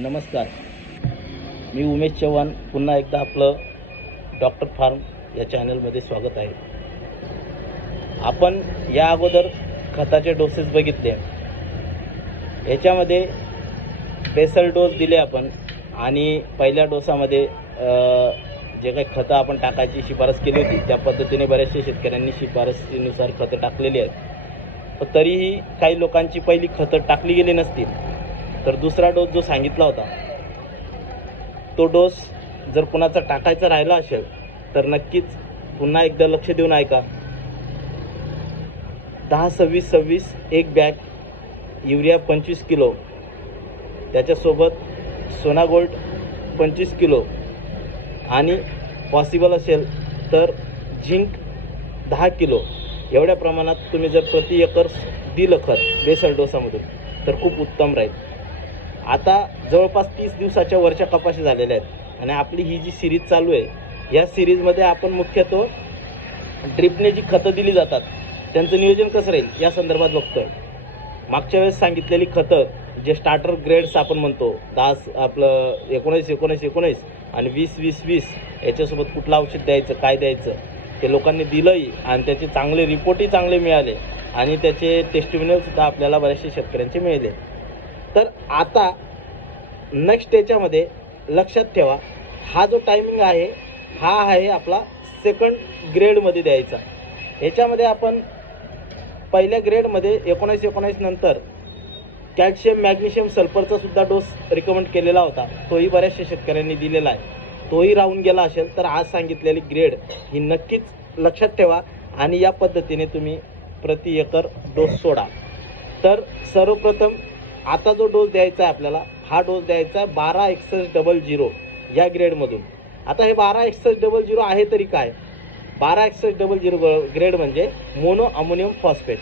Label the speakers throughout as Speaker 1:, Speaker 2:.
Speaker 1: नमस्कार. मी उमेश चव्हाण. पुन्हा एकदा आपलं डॉक्टर फार्म या चॅनलमध्ये स्वागत आहे. आपण या अगोदर खताचे डोसेस बघितले. याच्यामध्ये बेसल डोस दिले आपण आणि पहिल्या डोसामध्ये जे काही खतं आपण टाकायची शिफारस केली होती त्या पद्धतीने बऱ्याचशा शेतकऱ्यांनी शिफारसीनुसार खतं टाकलेली आहेत. पण तरीही काही लोकांची पहिली खतं टाकली गेली नसतील. तर दुसरा डोस जो सांगितला होता तो डोस जर कुणाचा टाकायचा राहिला असेल तर नक्कीच पुन्हा एकदा लक्ष देऊन ऐका. दहा सव्वीस सव्वीस एक बॅग युरिया पंचवीस किलो त्याच्यासोबत सोना गोल्ड पंचवीस किलो आणि पॉसिबल असेल तर झिंक दहा किलो. एवढ्या प्रमाणात तुम्ही जर प्रति एकर दिलं खत बेसल डोसामधून तर खूप उत्तम राहील. आता जवळपास तीस दिवसाच्या वरच्या कपाशी झालेल्या आहेत. आणि आपली ही जी सिरीज चालू आहे या सिरीजमध्ये आपण मुख्यतः ड्रिपने जी खतं दिली जातात त्यांचं नियोजन कसं राहील या संदर्भात बघतोय. मागच्या वेळेस सांगितलेली खतं जे स्टार्टर ग्रेड्स आपण म्हणतो दास आपलं एकोणीस एकोणीस एकोणीस आणि वीस वीस वीस याच्यासोबत कुठलं औषध द्यायचं काय द्यायचं ते लोकांनी दिलंही आणि त्याचे चांगले रिपोर्टही चांगले मिळाले आणि त्याचे टेस्टिमिनलसुद्धा आपल्याला बऱ्याचशा शेतकऱ्यांचे मिळाले. तर आता नेक्स्ट याच्यामध्ये लक्षात ठेवा हा जो टायमिंग आहे हा आहे आपला सेकंड ग्रेडमध्ये द्यायचा. याच्यामध्ये आपण पहिल्या ग्रेडमध्ये एकोणीस एकोणीस नंतर कॅल्शियम मॅग्नेशियम सल्फरचा सुद्धा डोस रिकमेंड केलेला होता. तोही बऱ्याचशा शेतकऱ्यांनी दिलेला आहे. तोही राहून गेला असेल तर आज सांगितलेली ग्रेड ही नक्कीच लक्षात ठेवा आणि या पद्धतीने तुम्ही प्रति एकर डोस सोडा. तर सर्वप्रथम आता जो डोस द्यायचा आहे आपल्याला हा डोस द्यायचा आहे बारा एकसष्ट डबल झिरो या ग्रेडमधून आता हे बारा एकसष्ट डबल झिरो आहे तरी काय? बारा एकसष्ट डबल झिरो ग्रेड म्हणजे मोनो अमोनियम फॉस्फेट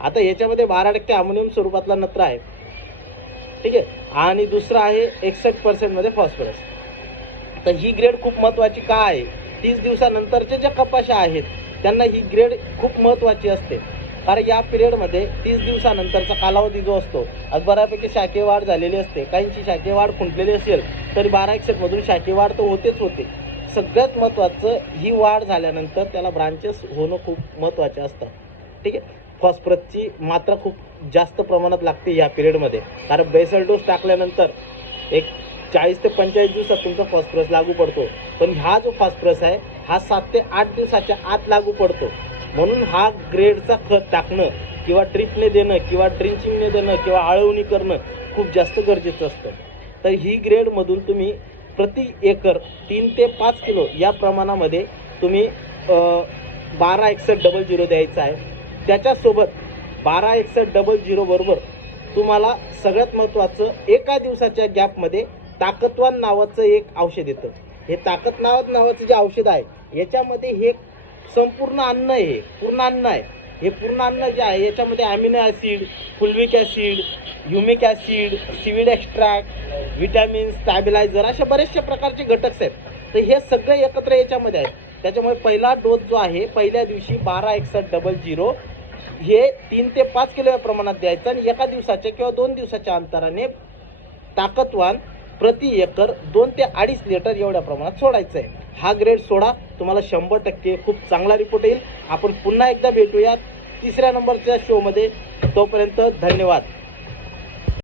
Speaker 1: आता याच्यामध्ये बारा टक्के अमोनियम स्वरूपातला नत्र आहे. ठीक आहे? आणि दुसरा आहे एकसष्ट पर्सेंटमध्ये फॉस्फरस तर ही ग्रेड खूप महत्त्वाची का आहे? तीस दिवसानंतरच्या ज्या कपाशा आहेत त्यांना ही ग्रेड खूप महत्त्वाची असते. कारण या पिरियडमध्ये तीस दिवसानंतरचा कालावधी जो असतो आज बऱ्यापैकी शाखे वाढ झालेली असते. काहींची शाखे वाढ खुंटलेली असेल तरी बारा एकशेमधून शाखे वाढ तर होतेच होते. सगळ्यात महत्त्वाचं ही वाढ झाल्यानंतर त्याला ब्रांचेस होणं खूप महत्त्वाचे असतं ठीक आहे? फॉस्फरसची मात्रा खूप जास्त प्रमाणात लागते या पिरियडमध्ये कारण बेसल डोस टाकल्यानंतर एक चाळीस ते पंचेचाळीस दिवसात तुमचा फॉस्फरस लागू पडतो. पण हा जो फॉस्फरस आहे हा सात ते आठ दिवसाच्या आत लागू पडतो. म्हणून हा ग्रेडचा खत टाकणं किंवा ट्रिपने देणं किंवा ड्रिंचिंगने देणं किंवा आळवणी करणं खूप जास्त गरजेचं असतं. तर ही ग्रेडमधून तुम्ही प्रति एकर तीन ते पाच किलो या प्रमाणामध्ये तुम्ही बारा एकसष्ट डबल झिरो द्यायचा आहे. त्याच्यासोबत बारा एकसष्ट डबल झिरो बरोबर तुम्हाला सगळ्यात महत्त्वाचं एका दिवसाच्या गॅपमध्ये ताकदवान नावाचं एक औषध येतं. हे ताकद नावात नावाचं जे औषध आहे याच्यामध्ये हे संपूर्ण अन्न आहे हे पूर्ण अन्न आहे. हे पूर्ण अन्न जे आहे याच्यामध्ये amino acid fulvic acid humic acid seaweed extract vitamin stabiliser अशा बरेचशा प्रकारचे घटक आहेत. तर हे सगळे एकत्र याच्यामध्ये आहेत. त्याच्यामुळे पहिला डोस जो आहे पहिल्या दिवशी बारा एकसष्ट डबल झिरो हे तीन ते पाच किलो या प्रमाणात द्यायचं आणि एका दिवसाच्या किंवा दोन दिवसाच्या अंतराने ताकदवान प्रति एकर दोन ते अडीच लिटर एवढ्या प्रमाणात सोडायचं आहे हा ग्रेड सोडा. तुम्हाला शंभर टक्के खूप चांगला रिपोर्ट येईल. आपण पुन्हा एकदा भेटूया तिसऱ्या नंबरच्या शोमध्ये तोपर्यंत धन्यवाद.